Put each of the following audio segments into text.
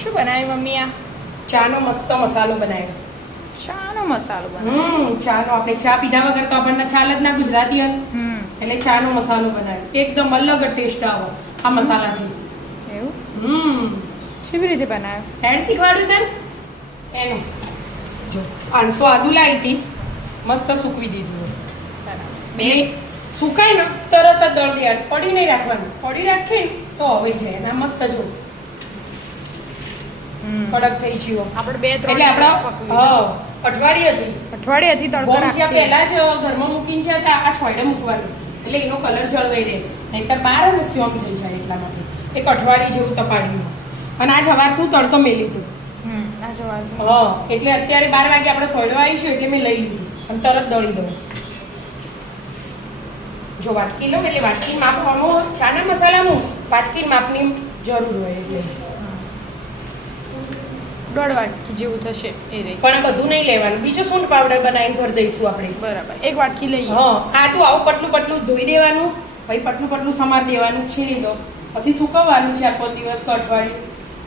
શું બનાવ્યું મમ્મી? આ ચાનો મસ્ત મસાલો બનાવ્યો. ચાનો મસાલો બનાવ્યો. ચાનો આપણે ચા પીધા વગર તો આપણને ચાલ જ ના ગુજરાતી એટલે ચાનો મસાલો બનાવ્યો. એકદમ અલગ ટેસ્ટ આવે આ મસાલાથી. એવું? કેવી રીતે બનાવ્યો? એડ શીખવાડ્યું તને એનું. જો 500 આદુ લાવી હતી, મસ્ત સૂકવી દીધું. બે સુકાય ને તરત જ દળ દેવાનું, પડી નહીં રાખવાનું. પડી રાખીએ તો હવાઈ જાય. ના મસ્ત જો કડક થઈ ગયો. આપણે 2-3 એટલે આપણા અઠવાડિયેથી તડકો રાખીએ. પહેલા જ ઘરમાં મૂકીને છે આ છોડે મૂકવાનું એટલે એનો કલર જળવાઈ રહે, નહીંતર બહાર ને સ્યોમ થઈ જાય. એટલા માટે એક અઠવાડિયે જેવું તપાડ્યું. અને આ જવારથી તડકો મેં લીધું. એટલે અત્યારે 12 વાગે આપણે સોયડો આવીશું એટલે મેં લઈ લીધું અને તરત દળી દઉં. જો વાટકી લો એટલે વાટકી માપ આમાં ચાના મસાલામાં વાટકી માપની જરૂર હોય એટલે 1.5 વાટકી જેવું થશે એ રહી. પણ બધું નહીં લેવાનું. બીજું સૂંઠ પાવડર બનાવીને ભરી દઈશું આપણે. બરાબર, 1 વાટકી લઈએ. આદું આવું પતલું પતલું ધોઈ દેવાનું, પછી પતલું પતલું સમાર દેવાનું, છીણી દો, પછી સુકવવાનું 4-5 દિવસ કે અઠવાડિયું,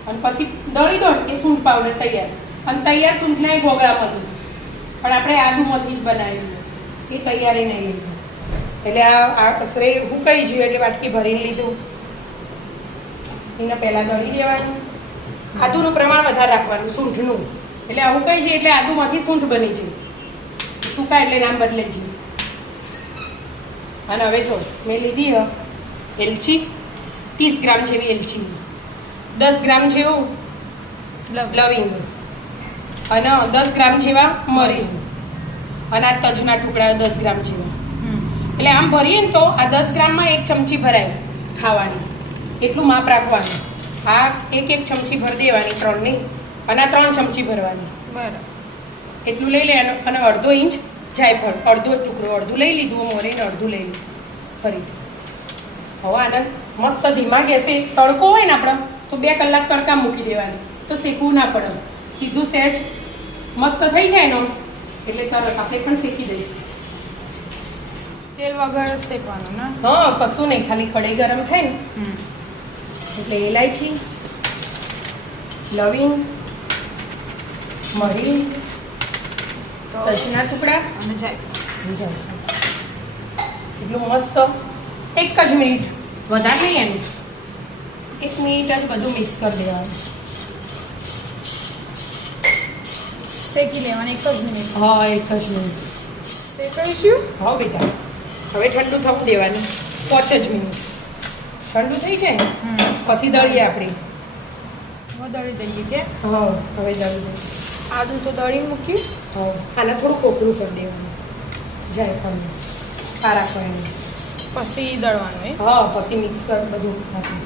અને પછી દળી દો એ સૂંઠ પાવડર તૈયાર. અને તૈયાર સૂંઠના ગોગળામાંથી પણ આપણે આદુમાંથી જ બનાવ્યું એ તૈયારી નહીં લીધું. એટલે આ અસરે હુકાઈ ગયું એટલે વાટકી ભરીને લીધું. એને પહેલાં દળી દેવાનું. આદુનું પ્રમાણ વધારે રાખવાનું સૂંઠનું. એટલે આ હુકાઈ છે એટલે આદુમાંથી સૂંઠ બની જાય. સુકાય એટલે નામ બદલાઈ જાય. અને હવે જો મેં લીધી એલચી 30 ગ્રામ જેવી એલચી, 10 ગ્રામ જેવું લવિંગ અને 10 ગ્રામ જેવા મરી અને આ તજના ટુકડા 10 ગ્રામ જેવા. એટલે આમ ભરીએ ને તો આ 10 ગ્રામમાં 1 ચમચી ભરાય ખાવાની. એટલું માપ રાખવાનું. આ 1 ચમચી ભરી દેવાની 3ની અને આ 3 ચમચી ભરવાની. બરાબર, એટલું લઈ લેવાનું. અને અડધો ઇંચ જાયફળ, અડધો ટુકડો, અડધું લઈ લીધું મોરીને અડધું લઈ લીધું ફરી. હવે આને મસ્ત ધીમા ગેસે તડકો હોય ને આપણે તો 2 કલાક તડકા મૂકી દેવાની તો શેકવું ના પડે. સીધું સહેજ મસ્ત થઈ જાય ને એટલે તરત આપણે પણ શેકી દઈશું. તેલ વગર શેકવાનું ને? કશું નહીં, ખાલી કઢાઈ ગરમ થાય ને એટલે એલાયચી, લવિંગ, મરી, તજના ટુકડા અને જાયફળ. એટલું મસ્ત 1 જ મિનિટ, વધારે નહીં એનું 1 મિનિટ જ બધું મિક્સ કરી દેવાનું. શેકી લેવાની 1 જ મિનિટ. 1 જ મિનિટ શેકાઈશું. બેટા હવે ઠંડુ થવું દેવાનું 5 જ મિનિટ. ઠંડુ થઈ જાય પછી દળીએ આપણે. દળી દઈએ કે? હવે દળી દઈએ. આદું તો દળી મૂક્યું. આને થોડું કોકરું કરી દેવાનું જાયફળ સારા કરીને પછી દળવાનું એ? પછી મિક્સ કર બધું નાખી.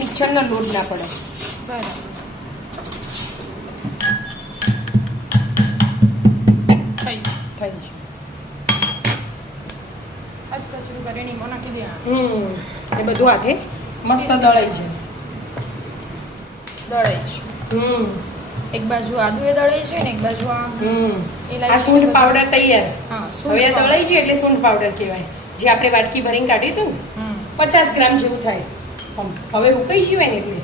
મિક્સરનો લોટ ના પડે. બરાબર, થઈ ગયું. આ કચરું કરીને એમાં નાખી દેવાનું. એ બધું હાથે મસ્ત દળાઈ છે. દળાઈશું. એક બાજુ આદુ એ દળાઈશું ને એક બાજુ આ સૂંઠ પાવડર તૈયાર. હવે આ હવે દળાઈ છે એટલે સૂંઠ પાવડર કહેવાય. જે આપણે વાટકી ભરીને કાઢી હતું 50 ગ્રામ જેવું થાય. હવે ઉકાઈ ગયું ને એટલે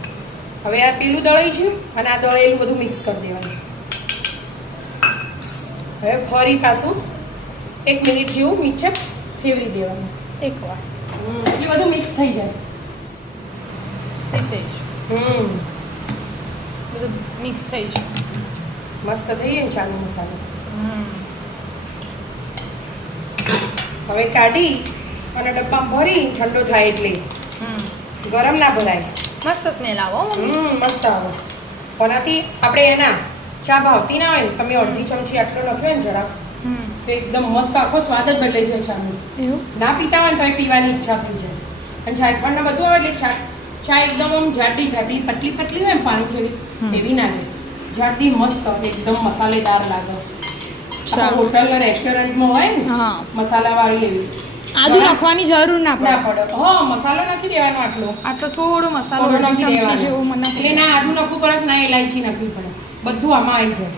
હવે આ પેલું દળાઈ ગયું અને આ દળેલું બધું મિક્સ કરી દેવાનું. હવે ફરી પાછું 1 મિનિટ જેવું મિક્સર ફેરવી દેવાનું. એકવાર એટલે બધું મિક્સ થઈ જાય. બધું મિક્સ થઈ છે. મસ્ત થઈ જાય ને ચાનો મસાલો. હવે કાઢી અને ડબ્બામાં ભરી ઠંડો થાય એટલે ગરમ ના ભરાય. મસ્ત સ્મેલ આવો. મસ્ત આવે. આનાથી આપણે એના ચા ભાવતી ના હોય ને તમે અડધી ચમચી આટલો નાખ્યો હોય ને જરાક તો એકદમ મસ્ત આખો સ્વાદ જ બદલાઈ જાય ચાનો. ના પીતા હોય ને તો પીવાની ઈચ્છા થઈ જાય. અને જાયફળ ને બધું આવે એટલે ચા એકદમ આમ જાડી જાડી પતલી પતલી હોય ને પાણી જેવી એવી ના લે. જાડી મસ્ત એકદમ મસાલેદાર લાગે. હોટલ ને રેસ્ટોરન્ટમાં હોય ને મસાલાવાળી એવી. આદુ નાખવાની જરૂર ના પડે. મસાલો નાખી દેવાનો આટલો થોડો મસાલો નાખી દેવાનો જેવું મને એટલે ના આદુ નાખવું પડે ના ઇલાયચી નાખવી પડે. બધું આમાં આવી જાય.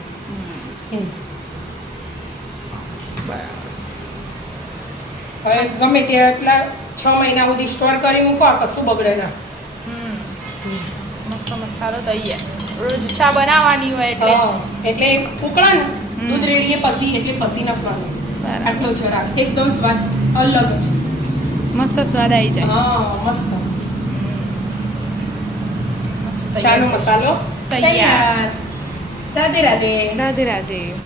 બરાબર. હવે ગમે તે એટલા 6 મહિના સુધી સ્ટોર કરી મૂકો આ કશું બગડે ના. હમ મસ્ત મસાલો તૈયાર. રોજ ચા બનાવવાની હોય એટલે હા, એટલે ઉકળાનું હમ. દૂધ રેડીએ પછી એટલે પછી નાખવાનું. બરાબર. આટલો જ રાખ એકદમ સ્વાદ અલગ જ. મસ્ત સ્વાદ આવી જાય. હા મસ્ત. મસ્ત ચાનો તૈયાર. મસાલો તૈયાર. તૈયાર. રાધે રાધે. રાધે રાધે.